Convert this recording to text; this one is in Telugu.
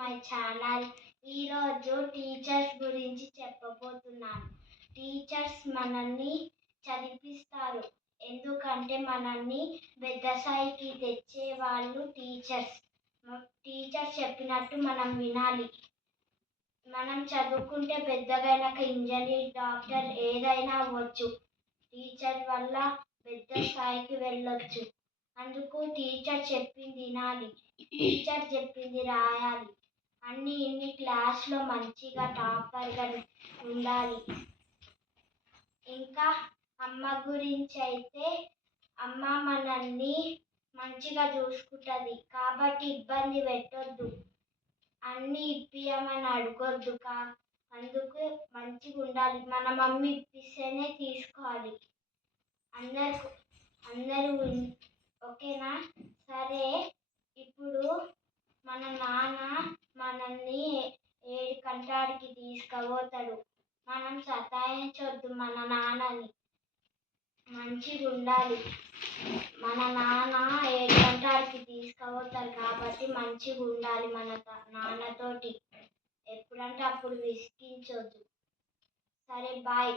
My channel. ఈరోజు టీచర్స్ గురించి చెప్పబోతున్నాను. టీచర్స్ మనల్ని చదివిస్తారు, ఎందుకంటే మనల్ని పెద్ద స్థాయికి తెచ్చే వాళ్ళు టీచర్స్. టీచర్స్ చెప్పినట్టు మనం వినాలి. మనం చదువుకుంటే పెద్దగైనాక ఇంజనీర్, డాక్టర్ ఏదైనా అవ్వచ్చు. టీచర్ వల్ల పెద్ద స్థాయికి వెళ్ళొచ్చు. అందుకు టీచర్ చెప్పింది వినాలి, టీచర్ చెప్పింది రాయాలి. ఇన్ని క్లాస్లో మంచిగా టాపర్గా ఉండాలి. ఇంకా అమ్మ గురించి అయితే, అమ్మ మనల్ని మంచిగా చూసుకుంటుంది, కాబట్టి ఇబ్బంది పెట్టొద్దు. అన్నీ ఇప్పియమని అడగొద్దు. అందుకు మంచిగా ఉండాలి. మన మమ్మీ ఇప్పిస్తేనే తీసుకోవాలి. అందరూ ఓకేనా? సరే, ఇప్పుడు మన నాన్న మనల్ని 7 కంటాడికి తీసుకుపోతాడు. మనం సతాయించొద్దు మన నాన్నని, మంచిగా ఉండాలి. మన నాన్న 7 కంటాడికి తీసుకుపోతారు కాబట్టి మంచిగా ఉండాలి మన నాన్నతోటి. ఎప్పుడంటే అప్పుడు విసిగించొద్దు. సరే, బాయ్.